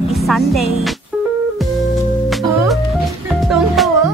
Happy Sunday! Oh, tungtawa!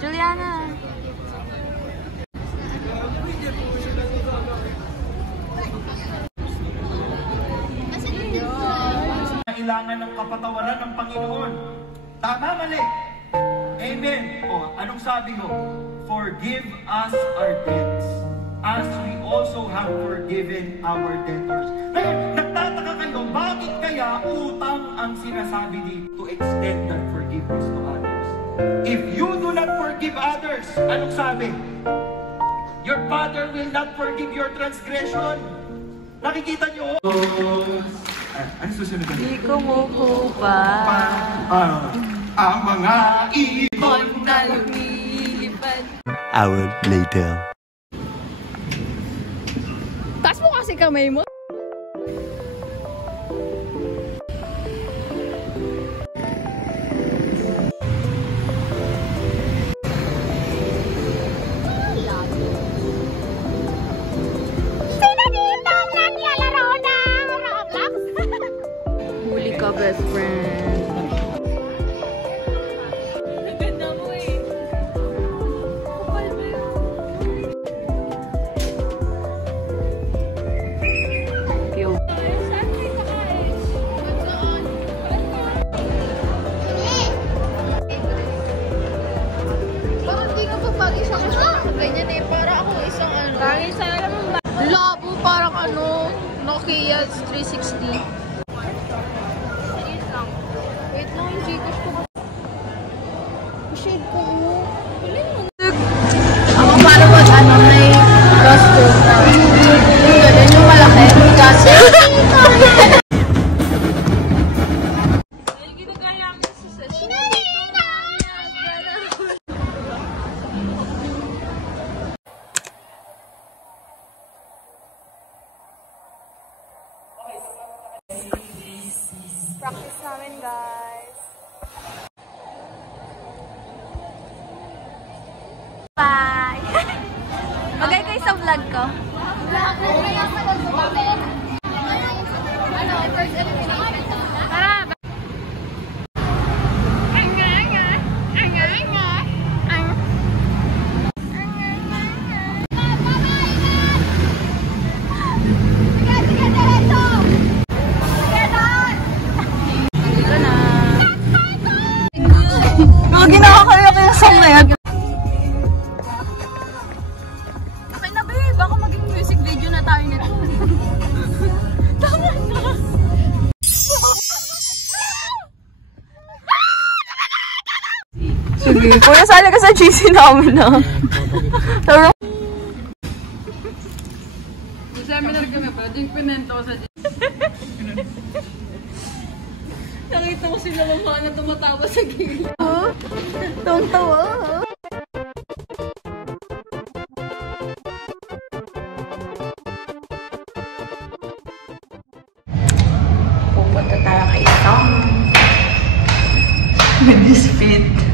Juliana! Kailangan ng kapatawaran ng Panginoon. Tama, mali? Amen. O, anong sabi ko? Forgive us our debts as we also have forgiven our debtors. Ngayon, nagtataka kayo, bakit kaya utang ang sinasabi dito to extend that forgiveness to others? If you do not forgive others, anong sabi? Your Father will not forgive your transgression. Nakikita nyo? Ano susunod na? Di kumukupa ang mga ibon na lumilipad. Hour later. Taas mo kasi kamay mo. Huli ka, best friend. Naganda mo eh. Kapal ba yun? Cute. Bakit di ka pa pag-isang ganyan eh? Para ako isang ano. Pangit sa alam mo ba? Labo, parang ano, Nokia 360. Wait lang, yung Gcash ko. Shade ko mo. Ako para mag ano may gusto. Yun yung malaki. Kasi practice namin, guys. Bye! Magay kayo sa vlog ko. Ano, first elimination. Tara! Ginawa ko yung song na yan. Okay na babe, baka maging music video na tayo nito. Tama na. Sige, kuya sali ka sa GC namin na. Sa seminar kami pa, din pinento ko sa GC. Nakita ko sila mama na tumatawa sa gilid. Tungtawa. Pupunta tayo kay Tom. with this fit.